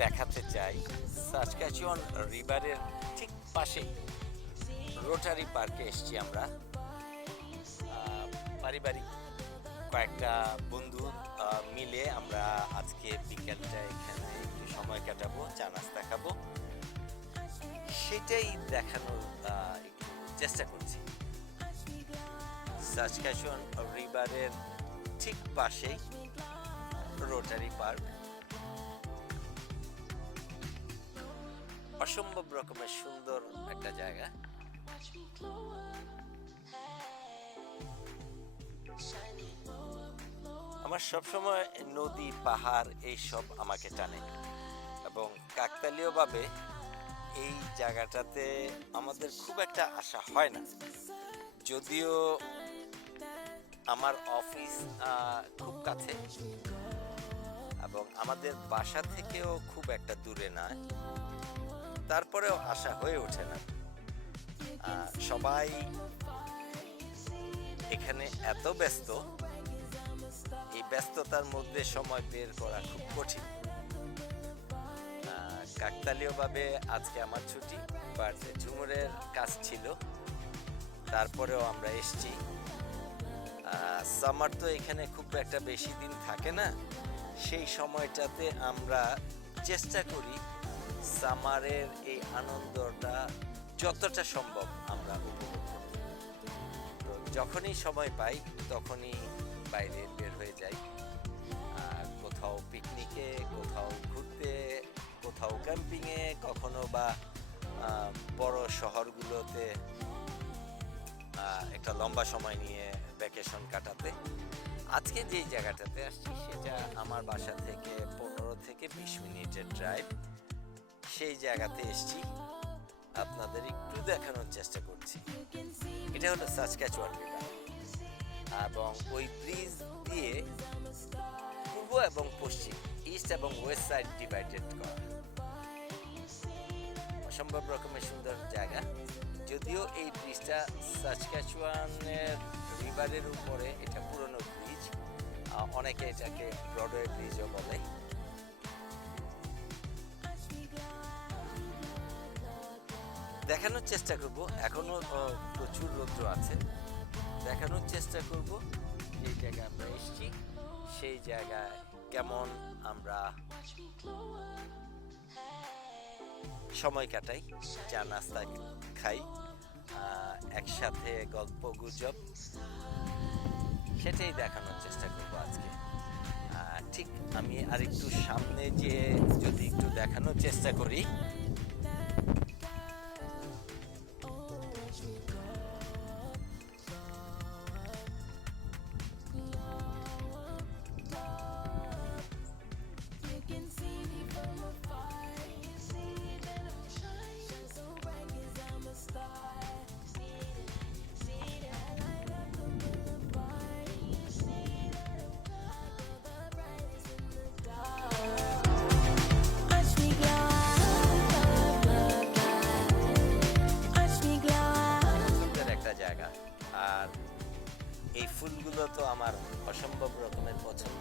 দেখাতে চাই সাসক্যাচুয়ান রিভারের ঠিক পাশে রোটারি পার্কে এসেছি আমরা। পারিবারিক কয়েকটা বন্ধু মিলে আমরা আজকে বিকেলটা এখানে একটু সময় কাটাবো, চা নাস্তা খাবো, সেটাই দেখানোর একটু চেষ্টা করছি। সাসক্যাচুয়ান রিভারের ঠিক পাশেই রোটারি পার্ক, অসম্ভব রকমের সুন্দর একটা জায়গা। আমার সবসময় নদী, পাহাড় এইসব আমাকে টানে এবং কাকতালীয়ভাবে এই জায়গাটাতে আমাদের খুব একটা আসা হয় না। যদিও আমার অফিস খুব কাছে এবং আমাদের বাসা থেকেও খুব একটা দূরে না, তারপরেও আসা হয়ে ওঠে না। সবাই এখানে এত ব্যস্ত, এই ব্যস্ততার মধ্যে সময় বের করা খুব কঠিন। কাকতালীয়ভাবে আজকে আমার ছুটি, বাট ঝুমুরের কাজ ছিল, তারপরেও আমরা এসছি। সামার তো এখানে খুব একটা বেশি দিন থাকে না, সেই সময়টাতে আমরা চেষ্টা করি সামারের এই আনন্দটা যতটা সম্ভব আমরা উপভোগ করতে। তো যখনই সময় পাই তখনই বাইরে বের হয়ে যাই, কোথাও পিকনিকে, কোথাও ঘুরতে, কোথাও ক্যাম্পিংয়ে, কখনো বা বড় শহরগুলোতে একটা লম্বা সময় নিয়ে ভ্যাকেশন কাটাতে। আজকে যে জায়গাটাতে আসছি সেটা আমার বাসা থেকে 15 থেকে 20 মিনিটের ড্রাইভ। সেই জায়গাতে এসছি, আপনাদের একটু দেখানোর চেষ্টা করছি। এটা হলো সাসক্যাচুয়ান রিভার এবং ওই ব্রিজ দিয়ে পূর্ব এবং পশ্চিম, ইস্ট এবং ওয়েস্ট সাইড ডিভাইডেড করা। অসম্ভব রকমের সুন্দর জায়গা। যদিও এই ব্রিজটা সাসক্যাচুয়ানের রিভারের উপরে, এটা পুরনো ব্রিজ, অনেকে এটাকে ব্রডওয়ে ব্রিজও বলে। দেখানোর চেষ্টা করব, এখনো প্রচুর রৌদ্র আছে, দেখানোর চেষ্টা করব যে জায়গায় আমরা এসেছি সেই জায়গায় কেমন আমরা সময় কাটাই, চা নাস্তা খাই, একসাথে গল্প গুজব, সেটাই দেখানোর চেষ্টা করব আজকে। ঠিক আমি আরেকটু সামনে যে যদি একটু দেখানোর চেষ্টা করি, জায়গা। আর এই ফুলগুলো তো আমার অসম্ভব রকমের পছন্দ।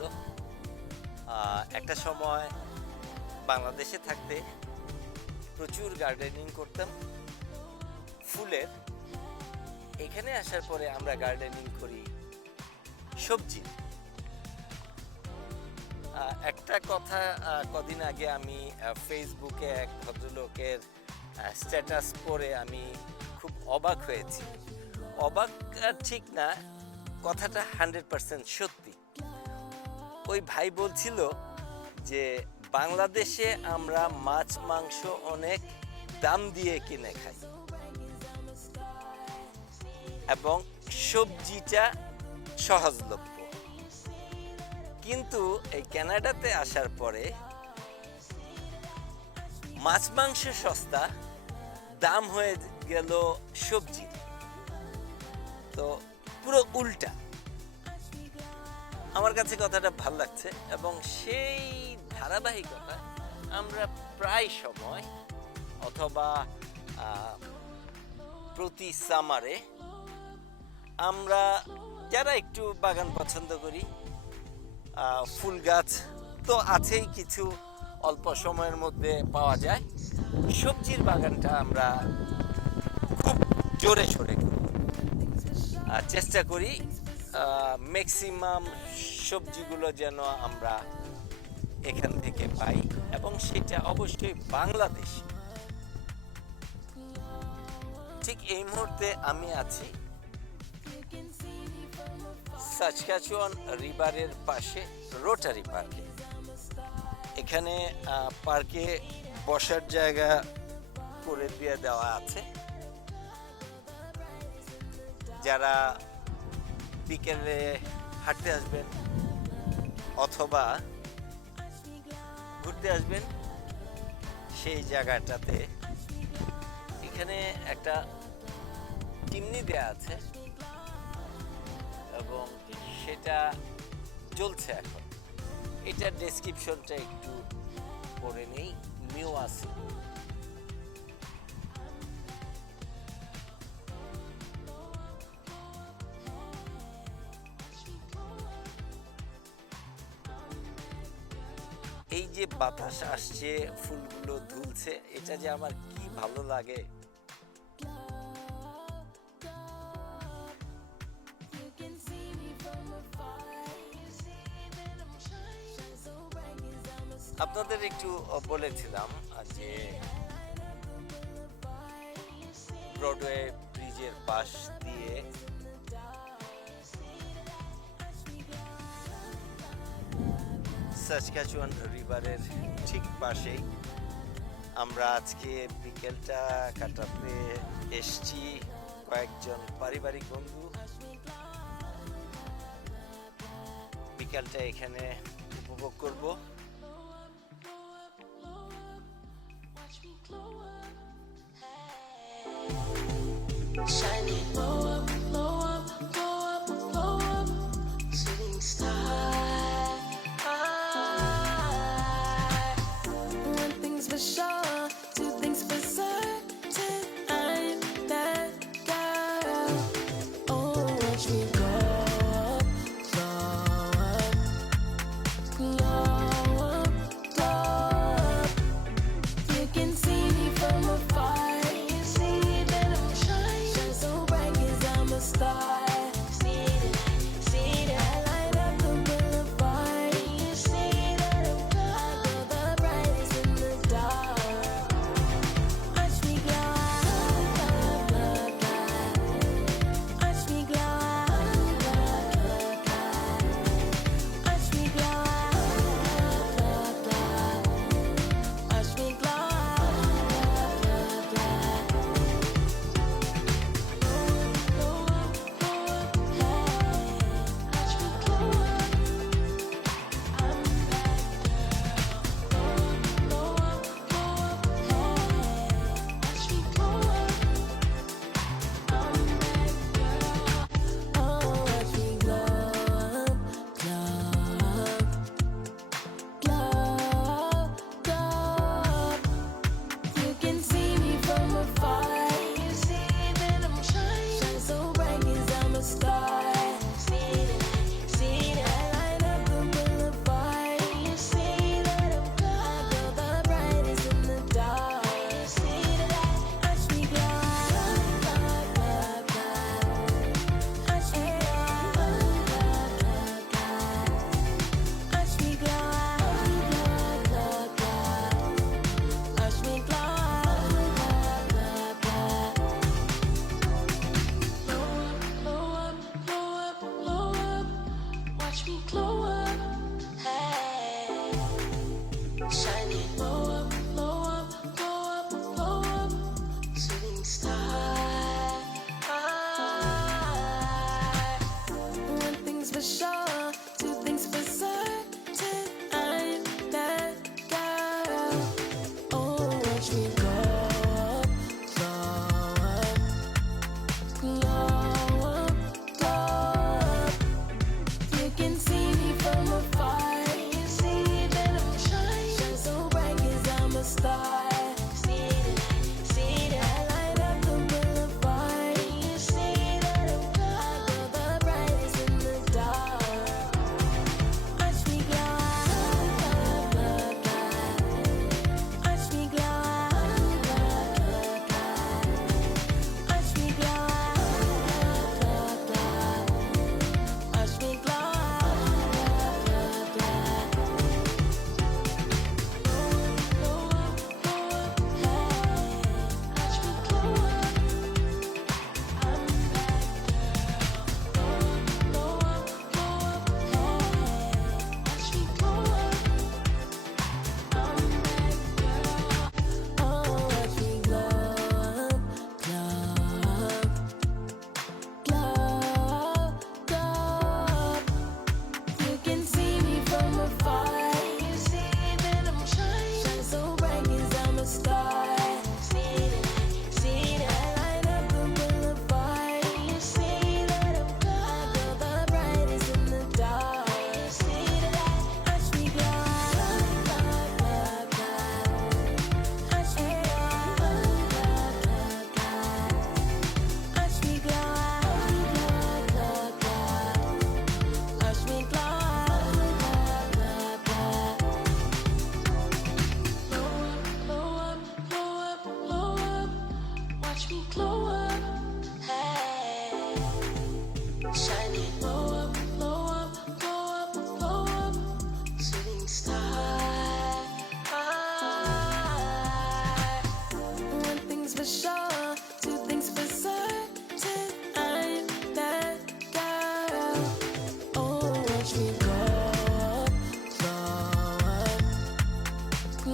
একটা সময় বাংলাদেশে থাকতে প্রচুর গার্ডেনিং করতাম ফুলের। এখানে আসার পরে আমরা গার্ডেনিং করি সবজি। একটা কথা, কদিন আগে আমি ফেসবুকে এক ভদ্রলোকের স্ট্যাটাস পড়ে আমি খুব অবাক হয়েছি। অবাক ঠিক না, কথাটা 100% সত্যি। ওই ভাই বলছিল যে বাংলাদেশে আমরা মাছ মাংস অনেক দাম দিয়ে কিনে খাই এবং সবজিটা সহজলভ্য, কিন্তু এই কানাডাতে আসার পরে মাছ মাংস সস্তা, দাম হয়ে গেল সবজি। তো পুরো উল্টা। আমার কাছে কথাটা ভালো লাগছে এবং সেই ধারাবাহিকতা আমরা প্রায় সময় অথবা প্রতি সামারে আমরা যারা একটু বাগান পছন্দ করি, ফুল গাছ তো আছেই, কিছু অল্প সময়ের মধ্যে পাওয়া যায়। সবজির বাগানটা আমরা খুব জোরে সোরে করি, আর চেষ্টা করি ম্যাক্সিমাম সবজিগুলো যেন আমরা এখান থেকে পাই, এবং সেটা অবশ্যই বাংলাদেশি। ঠিক এই মুহূর্তে আমি আছি সাসক্যাচুয়ান রিভারের পাশে রোটারি পার্কে। এখানে পার্কে বসার জায়গা করে দিয়ে দেওয়া আছে। যারা বিকেলে হাঁটতে আসবেন অথবা ঘুরতে আসবেন সেই জায়গাটাতে এখানে একটা চিমনি দেয়া আছে এবং সেটা চলছে এখন। এটার ডেসক্রিপশনটা একটু পড়ে নেই, নিউ আছে। এই যে বাতাস আসছে, ফুলগুলো ধুলছে, এটা যে আমার কি ভালো লাগে। আপনাদের একটু বলেছিলাম যে ব্রডওয়ে ব্রিজের পাশ দিয়ে সাসক্যাচুয়ান রিভারের ঠিক পাশেই আমরা আজকে বিকেলটা কাটাতে এসছি। কয়েকজন পারিবারিক বন্ধু বিকেলটা এখানে উপভোগ করব। Shining, blow up, blow up, blow up, blow up, shooting star. One thing's for sure, two things for certain. I'm that girl. Oh, watch me go up, blow up, glow up, glow up. You can see me from afar. You see that I'm shining so bright 'cause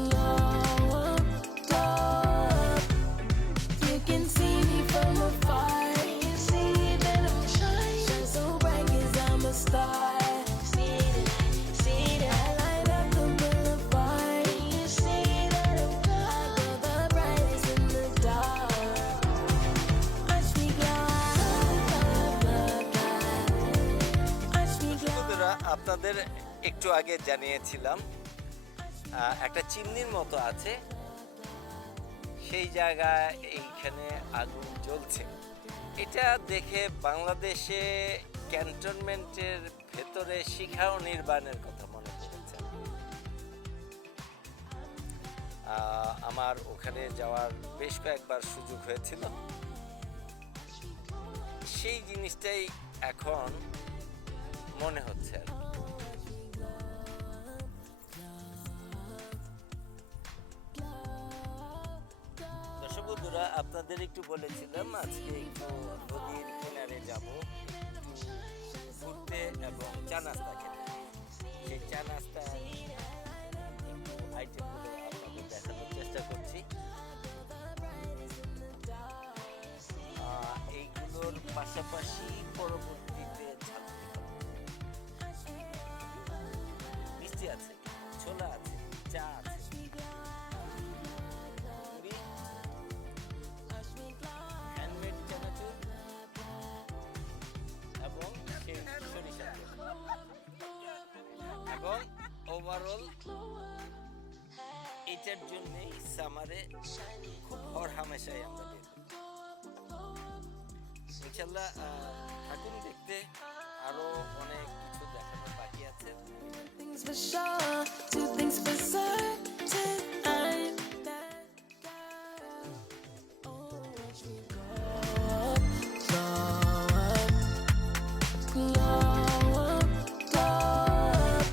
glow up, glow up. You can see me from afar. You see that I'm shining, shine so bright 'cause I'm a star. See that I light up the boulevard. You see that I'm glad, I glow the brightest in the dark. Watch me glow up, watch me glow. বন্ধুরা আপনাদের একটু আগে জানিয়েছিলাম একটা চিমনির মতো আছে, সেই জায়গায় এইখানে আগুন জ্বলছে। এটা দেখে বাংলাদেশে ক্যান্টনমেন্টের ভেতরে শিখাও নির্মাণের কথা মনে পড়েছে। আমার ওখানে যাওয়ার বেশ কয়েকবার সুযোগ হয়েছিল, সেই জিনিসটাই এখন মনে হচ্ছে আর কি। দর্শক বন্ধুরা আপনাদের একটু বলেছিলাম আজকে একটু নদীর কিনারে যাব একটু ঘুরতে এবং চা নাস্তা খেতে। সেই চা নাস্তা একটু আইটেমগুলো আপনাদের দেখানোর চেষ্টা করছি। এইগুলোর পাশাপাশি পরবর্তীতে ঝালমুড়ি খাবো। মিষ্টি আছে, ছোলা আছে, চা আছে, মুড়ি, হ্যান্ডমেড চানাচুর এবং সেই সরিষা তেল। এবং ওভারঅল এটার জন্যই সামারে খুব হরহামেশাই আমরা বের হই। ইনশাল্লাহ থাকুন দেখতে, আরো অনেক কিছু দেখানোর বাকি আছে। Things for sure, two things for certain. I'm that guy. Oh, watch me glow up, glow up, glow up.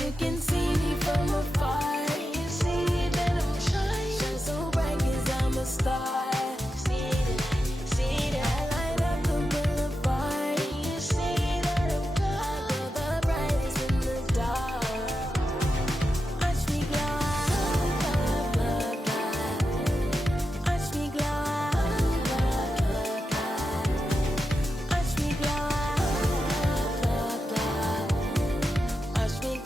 You can see me from afar. You see that I'm shining, shine so bright 'cause I'm a star. See that I light up the boulevard. You see that I'm glad, I glow the brightest in the dark. Watch me glow up, watch me glow up, watch me glow up, watch me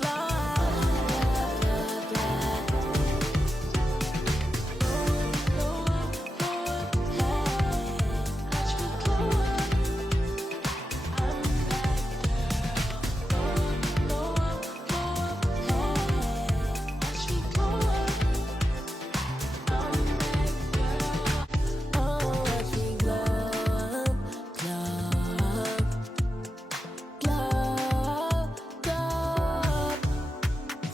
glow up.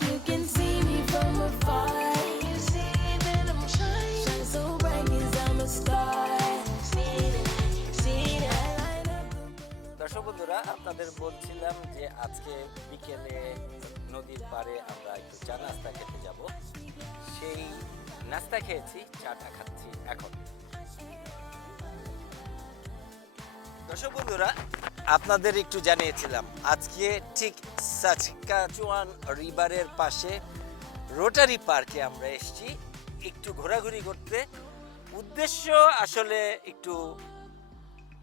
You can see me from afar. You see that I'm shining, shine so bright 'cause I'm a star. See that light up. দর্শক বন্ধুরা আপনাদের বলছিলাম যে আজকে বিকেলে নদীর পাড়ে আমরা একটু চা নাস্তা খেতে যাব। সেই নাস্তা খেয়েছি, চাটা খাচ্ছি এখন। দর্শক বন্ধুরা আপনাদের একটু জানিয়েছিলাম আজকে ঠিক সাসকাচুয়ান রিভারের পাশে রোটারি পার্কে আমরা এসেছি একটু ঘোরাঘুরি করতে। উদ্দেশ্য আসলে একটু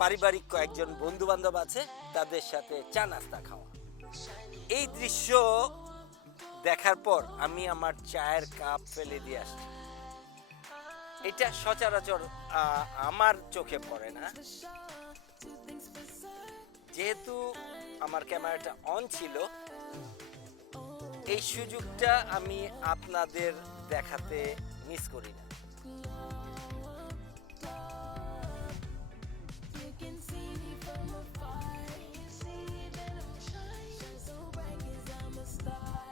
পারিবারিক কয়েকজন বন্ধু বান্ধব আছে, তাদের সাথে চা নাস্তা খাওয়া। এই দৃশ্য দেখার পর আমি আমার চায়ের কাপ ফেলে দিয়ে আসছি। এটা সচরাচর আমার চোখে পড়ে না। যেহেতু আমার ক্যামেরাটা অন ছিল, এই সুযোগটা আমি আপনাদের দেখাতে মিস করি না। You can see me from afar. You see that I'm shining, shine so bright 'cause I'm a star.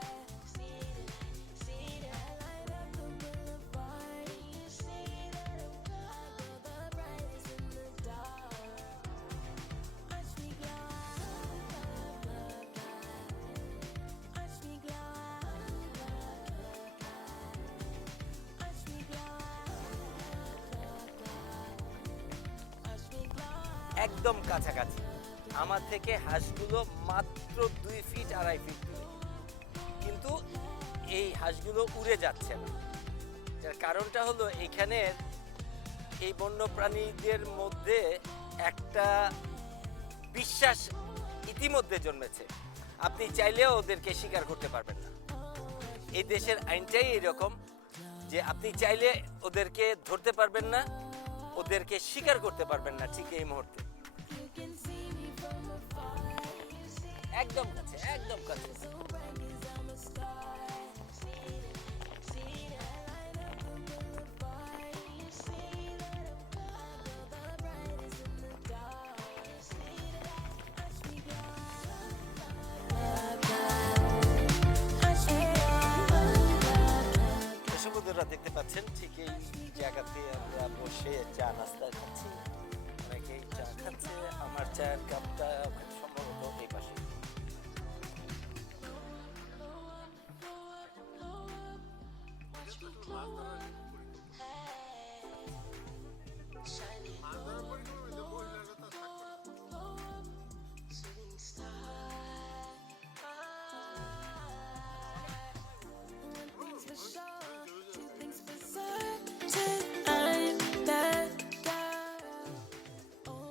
See that I light up the boulevard. You see that I'm glad, I glow the brightest in the dark. Watch me glow up, watch me glow up, watch me glow up. একদম কাছাকাছি, আমার থেকে হাঁসগুলো মাত্র 2 fit 2.5 fit দূরে, কিন্তু এই হাঁসগুলো উড়ে যাচ্ছে না। যার কারণটা হলো এখানের এই বন্যপ্রাণীদের মধ্যে একটা বিশ্বাস ইতিমধ্যে জন্মেছে, আপনি চাইলেও ওদেরকে শিকার করতে পারবেন না। এই দেশের আইনটাই এরকম যে আপনি চাইলে ওদেরকে ধরতে পারবেন না, ওদেরকে শিকার করতে পারবেন না ঠিক এই মুহূর্তে। একদম কাছে, একদম কাছে। বন্ধুরা দেখতে পাচ্ছেন ঠিক এই জায়গাতে আমরা বসে চা নাস্তা খাচ্ছি, অনেকেই চা খাচ্ছে। আমার চায়ের কাপটা খুব সম্ভবত এই পাশে।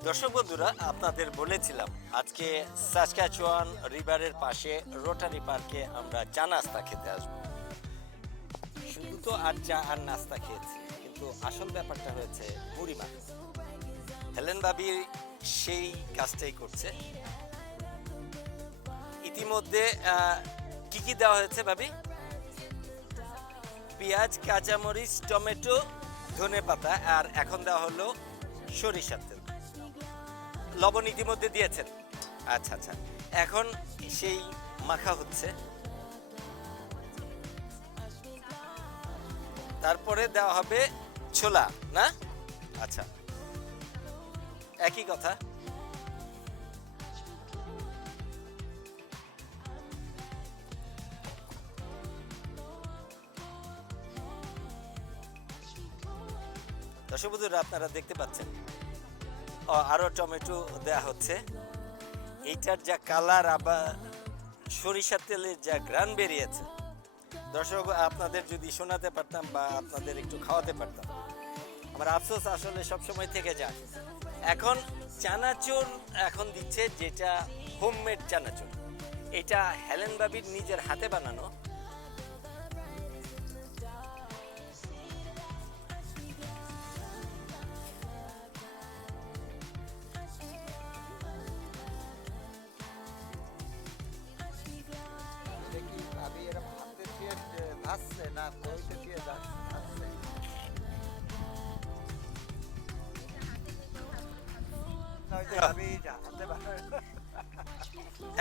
দর্শক বন্ধুরা, আপনাদের বলেছিলাম আজকে সাসক্যাচুয়ান রিভারের পাশে রোটারি পার্কে আমরা চা নাস্তা খেতে আসবো। শুধু তো আর চা আর নাস্তা খেয়েছি, কিন্তু আসল ব্যাপারটা হয়েছে মুড়ি মাখা। হেলেন ভাবি সেই কাজটাই করছে। ইতিমধ্যে কি কি দেওয়া হয়েছে ভাবি? পেঁয়াজ, কাঁচামরিচ, টমেটো, ধনেপাতা, আর এখন দেওয়া হলো সরিষার তেল। লবণ ইতিমধ্যে দিয়েছেন। আচ্ছা আচ্ছা, এখন সেই মাখা হচ্ছে। তারপরে দেওয়া হবে ছোলা, না? আচ্ছা, একই কথা। দর্শক বন্ধুরা, আপনারা দেখতে পাচ্ছেন আরো টমেটো দেয়া হচ্ছে। এইটার যা কালার, আবার সরিষার তেলের যা ঘ্রাণ বেরিয়েছে, দর্শক আপনাদের যদি শোনাতে পারতাম বা আপনাদের একটু খাওয়াতে পারতাম। আমার আফসোস আসলে সবসময় থেকে যায়। এখন চানাচুর এখন দিচ্ছে, যেটা হোমমেড চানাচুর। এটা হেলেন বাবির নিজের হাতে বানানো।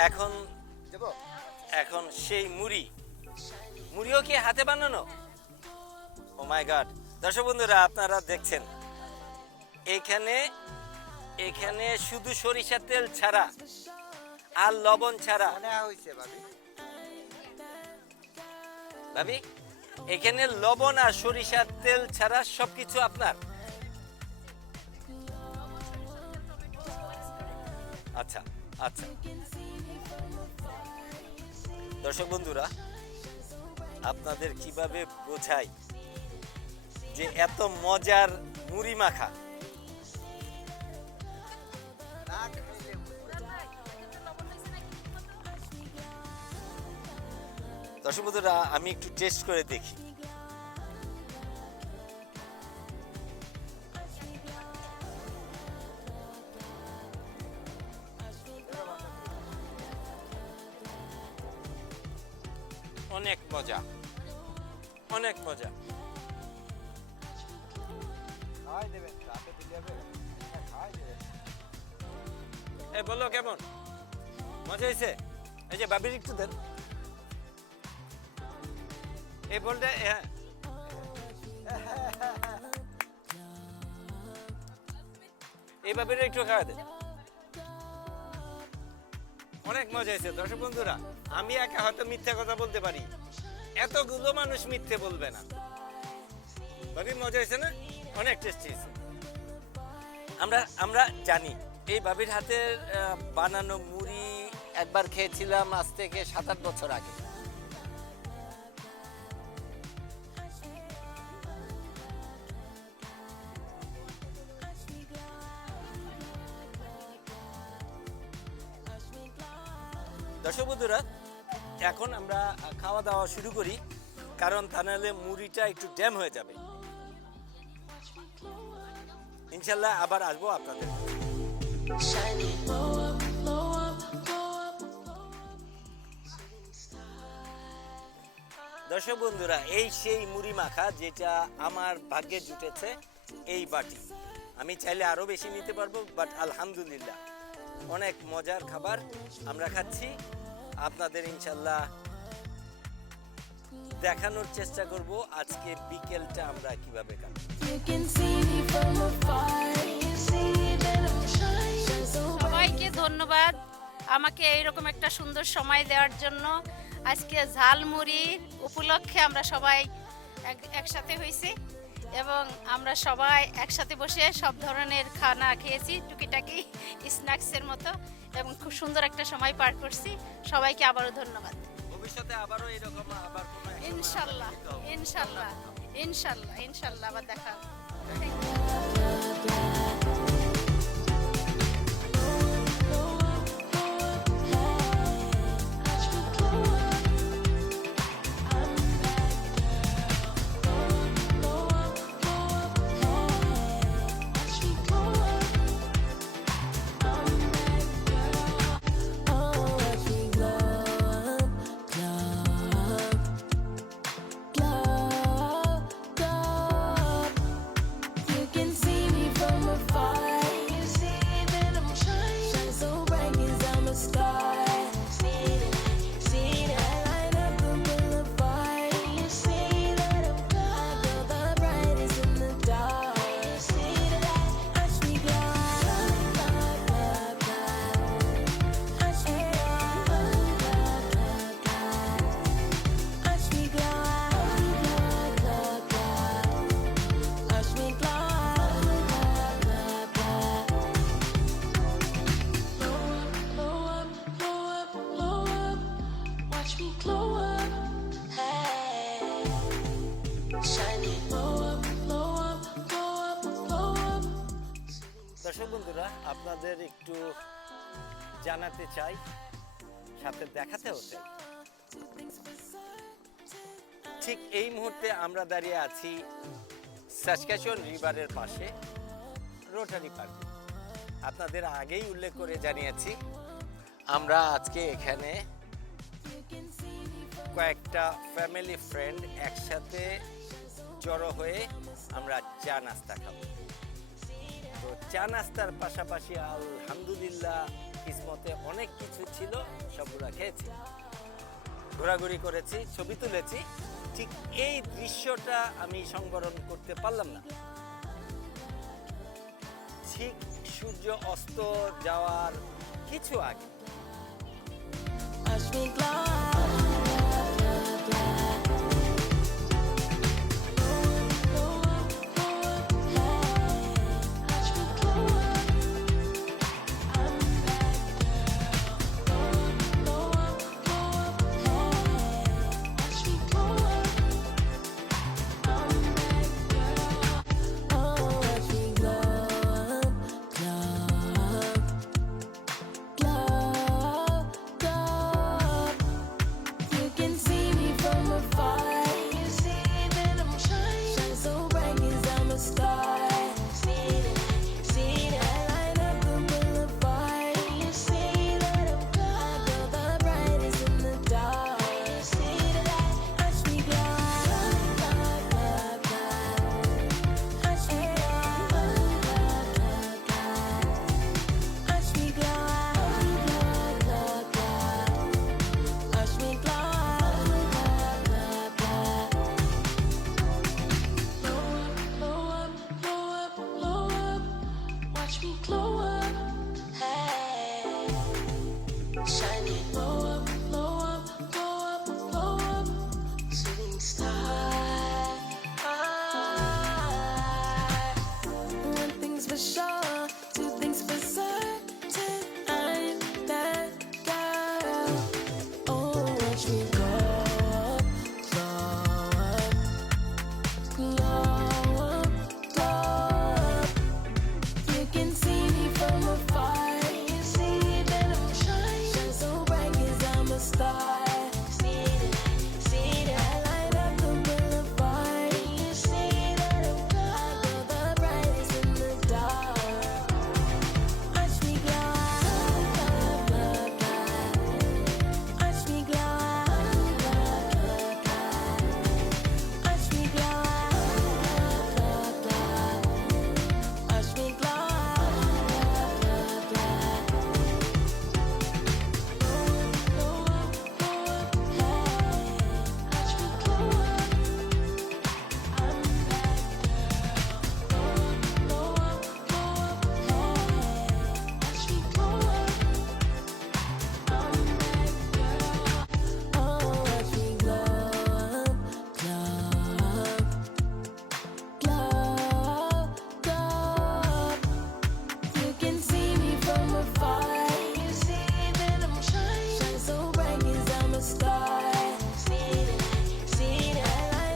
এখন এখন সেই মুড়িও কি হাতে বানানো? ও মাই গড! দর্শক বন্ধুরা, আপনারা দেখছেন এখানে শুধু সরিষার তেল ছাড়া আর লবণ ছাড়া। ভাবি, এখানে লবণ আর সরিষার তেল ছাড়া সবকিছু আপনার। আচ্ছা আচ্ছা, দর্শক বন্ধুরা, আপনাদের কিভাবে বোঝাই যে এত মজার মুড়ি মাখা। দর্শক বন্ধুরা, আমি একটু টেস্ট করে দেখি। অনেক মজা, অনেক মজা। বলো কেমন মজা হয়েছে? এই যে বাবির একটু দেন এই বলটা। হ্যাঁ, এই বাবির একটু খাওয়া দেন। অনেক মজা হয়েছে। দর্শক বন্ধুরা, আমি একা হয়তো মিথ্যা কথা বলতে পারি, এতগুলো মানুষ মিথ্যে বলবে না। ভাবি, মজা হয়েছে না? অনেক টেস্টি হয়েছে। আমরা জানি এই ভাবির হাতের বানানো মুড়ি একবার খেয়েছিলাম আজ থেকে 7-8 বছর আগে। দর্শক বন্ধুরা, এখন আমরা খাওয়া দাওয়া শুরু করি, কারণ তা নাহলে মুড়িটা একটু ড্যাম হয়ে যাবে। ইনশাল্লাহ আবার আসবো আপনাদের। Shining, blow up, blow up, blow up. দর্শক বন্ধুরা, এই সেই মুড়ি মাখা যেটা আমার ভাগ্যে জুটেছে এই বাটি। আমি চাইলে আরো বেশি নিতে পারবো, বাট আলহামদুলিল্লাহ অনেক মজার খাবার আমরা খাচ্ছি। আপনাদের ইনশাল্লাহ দেখানোর চেষ্টা করব আজকে বিকেলটা আমরা কিভাবে কাটাবো। You can see me from afar. You see that I'm shining so bright. সবাইকে ধন্যবাদ আমাকে এইরকম একটা সুন্দর সময় দেওয়ার জন্য। আজকে ঝালমুড়ির উপলক্ষে আমরা সবাই একসাথে হয়েছি এবং আমরা সবাই একসাথে বসে সব ধরনের খানা খেয়েছি, টুকিটাকি স্ন্যাক্সের মতো, এবং খুব সুন্দর একটা সময় পার করছি। সবাইকে আবারও ধন্যবাদ। ভবিষ্যতে আবারও এরকম আবার কোনো একটা ইনশাল্লাহ ইনশাল্লাহ ইনশাল্লাহ ইনশাল্লাহ আবার দেখা হবে। Watch me glow up. I'm that girl. Blow up, blow up, blow up. Watch me glow up. I'm that girl. Oh, watch me glow up, glow up, glow up. You can see me from afar. You see that I'm shining, shine so bright 'cause I'm a star. See that I light up the boulevard. You see that I'm glad, you're the brightest in the dark. You see that watch me glow, glow, glow, glow. Watch me glow, glow, glow, glow. Watch me glow, glow, glow, glow. Watch me glow, glow, glow, glow. Blow up, blow up, blow up. Watch me glow up. Hey, shining. Blow up, blow up, blow up, blow up. দর্শক বন্ধুরা, আপনাদের একটু জানাতে চাই, সাথে দেখাতেও চাই। ঠিক এই মুহূর্তে আমরা দাঁড়িয়ে আছি সাসক্যাচুয়ান রিভারের পাশে রোটারি পার্কে। আপনাদের আগেই উল্লেখ করে জানিয়েছি আমরা আজকে এখানে কয়েকটা ফ্যামিলি ফ্রেন্ড একসাথে জড়ো হয়ে আমরা চা নাস্তা খাবো। তো চা নাস্তার পাশাপাশি আলহামদুলিল্লাহ কিসমতে অনেক কিছু ছিল, সবগুলা খেয়েছি, ঘোরাঘুরি করেছি, ছবি তুলেছি। ঠিক এই দৃশ্যটা আমি সংবরণ করতে পারলাম না। ঠিক সূর্য অস্ত যাওয়ার কিছু আগে Watch me glow.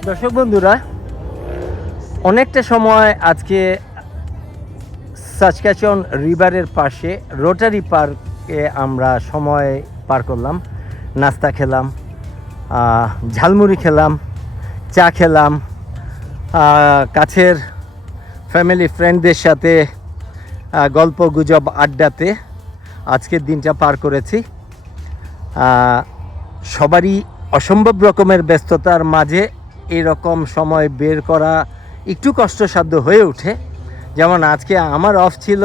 দর্শক বন্ধুরা, অনেকটা সময় আজকে সাসক্যাচুয়ান রিভারের পাশে রোটারি পার্কে আমরা সময় পার করলাম। নাস্তা খেলাম, ঝালমুড়ি খেলাম, চা খেলাম, কাছের ফ্যামিলি ফ্রেন্ডদের সাথে গল্প গুজব আড্ডাতে আজকের দিনটা পার করেছি। সবারই অসম্ভব রকমের ব্যস্ততার মাঝে এরকম সময় বের করা একটু কষ্টসাধ্য হয়ে ওঠে। যেমন আজকে আমার অফ ছিল,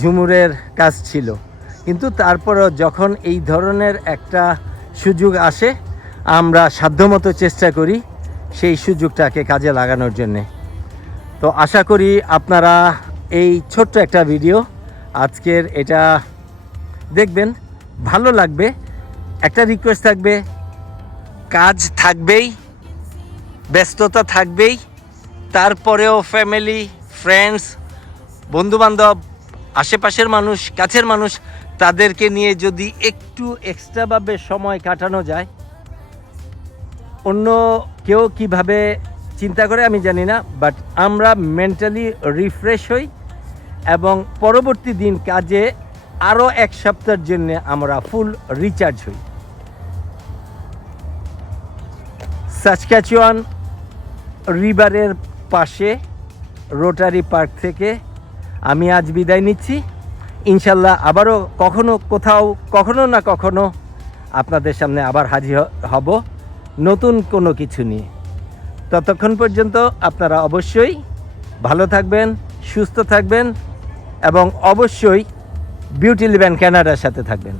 ঝুমুরের কাজ ছিল, কিন্তু তারপরেও যখন এই ধরনের একটা সুযোগ আসে আমরা সাধ্যমতো চেষ্টা করি সেই সুযোগটাকে কাজে লাগানোর জন্যে। তো আশা করি আপনারা এই ছোট্ট একটা ভিডিও আজকের এটা দেখবেন, ভালো লাগবে। একটা রিকোয়েস্ট থাকবে, কাজ থাকবেই, ব্যস্ততা থাকবেই, তারপরেও ফ্যামিলি, ফ্রেন্ডস, বন্ধুবান্ধব, আশেপাশের মানুষ, কাছের মানুষ, তাদেরকে নিয়ে যদি একটু এক্সট্রাভাবে সময় কাটানো যায়, অন্য কেউ কিভাবে চিন্তা করে আমি জানি না, বাট আমরা মেন্টালি রিফ্রেশ হই এবং পরবর্তী দিন কাজে আরও এক সপ্তাহের জন্য আমরা ফুল রিচার্জ হই। সাসক্যাচুয়ান রিভারের পাশে রোটারি পার্ক থেকে আমি আজ বিদায় নিচ্ছি। ইনশাল্লাহ আবারও কখনো কোথাও, কখনো না কখনো আপনাদের সামনে আবার হাজির হব নতুন কোনো কিছু নিয়ে। ততক্ষণ পর্যন্ত আপনারা অবশ্যই ভালো থাকবেন, সুস্থ থাকবেন এবং অবশ্যই বিউটি লিভ অ্যান্ড ক্যানাডার সাথে থাকবেন।